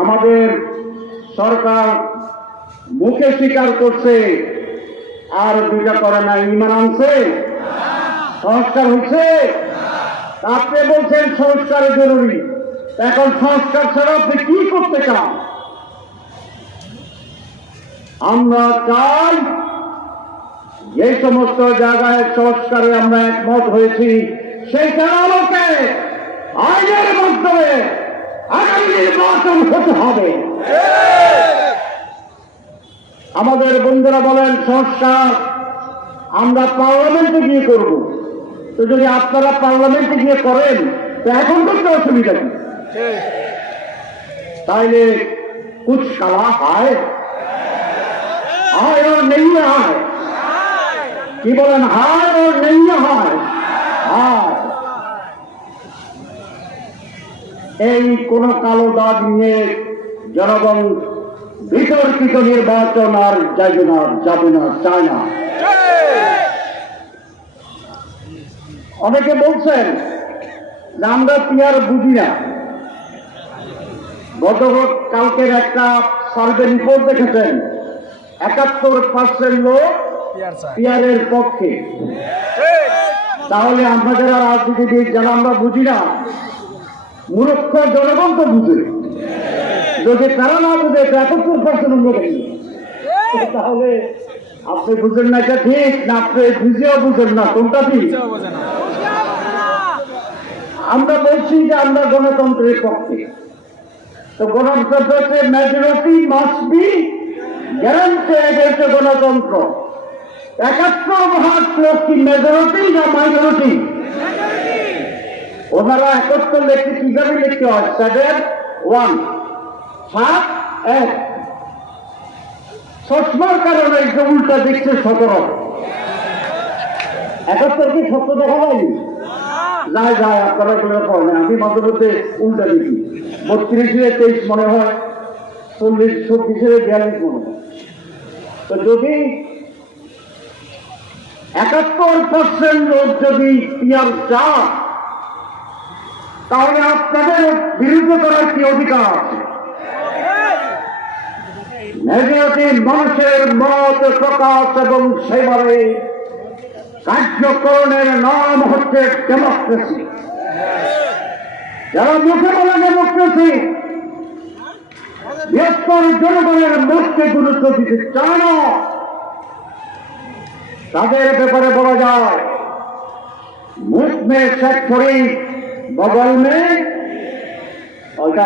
আমাদের সরকার মুখে স্বীকার করছে, আর দুইটা করে না ইমান আনছে? সংস্কার হচ্ছে? আপনি বলছেন সংস্কার জরুরি। এখন সংস্কার ছাড়া আপনি কি করতে চান? আমরা চাই যে সমস্ত জায়গায় সংস্কারে আমরা একমত হয়েছি সেই আলোকে, আইনের মাধ্যমে নির্বাচন হতে হবে। আমাদের বন্ধুরা বলেন সংস্কার আমরা পার্লামেন্টে গিয়ে করব। তো যদি আপনারা পার্লামেন্টে গিয়ে করেন, তো এখন করতে অসুবিধা কি? তাইলে কুছ কালা হয় হয় নেই হয়? কি বলেন, হায় আর নেই হয়? হায়। এই কোন কালো দাগ নিয়ে জনগণ বিতর্কিত নির্বাচন আর যাবে না যাবে না, চায় না। অনেকে বলছেন যে আমরা পিয়ার বুঝি না। গত কালকের একটা সার্ভে রিপোর্ট দেখেছেন, একাত্তর পার্সেন্ট লোক পিয়ারের পক্ষে। তাহলে আমরা যারা রাজনীতিবিদ যারা, আমরা বুঝি না। মূর্খ জনগণ তো বুঝে। যদি তারা না বুঝে একাত্তর পার্সেন্ট তাহলে আপনি বুঝেন না এটা ঠিক না আপনি বুঝেও বুঝেন না কোনটা ঠিক? আমরা বলছি যে আমরা গণতন্ত্রের পক্ষে। তো গণতন্ত্র হচ্ছে মেজরিটি মাস্ট বি গ্যারান্টেড হচ্ছে গণতন্ত্র। একাত্তর ভাগ লোক কি মেজরিটি না মাইনরিটি ওনারা একত্তর লিখতে কীভাবে লিখতে হয়? সেভেন ওয়ান সাত এক। কারণে উল্টা দেখছে একাত্তর কি সত্য দেখা যায়নি যায় আপনারা এগুলো আমি মাঝে মধ্যে উল্টা দেখি। বত্রিশে তেইশ মনে হয়, চল্লিশ চব্বিশে বিয়াল্লিশ মনে হয়। তো যদি একাত্তর পার্সেন্ট লোক যদি পিয়ার চান তাহলে আপনাদের বিরুদ্ধে করার কি অধিকার? আছে মেজরিটি মানুষের মত প্রকাশ এবং সেবারে কার্যকরণের নাম হচ্ছে ডেমোক্রেসি যারা মুখে বলে ডেমোক্রেসি বৃহত্তর জনগণের মতকে গুরুত্ব দিতে চায় না। তাদের ব্যাপারে বলা যায় মুখ মে শেখ ফরিদ বগল মে ওইটা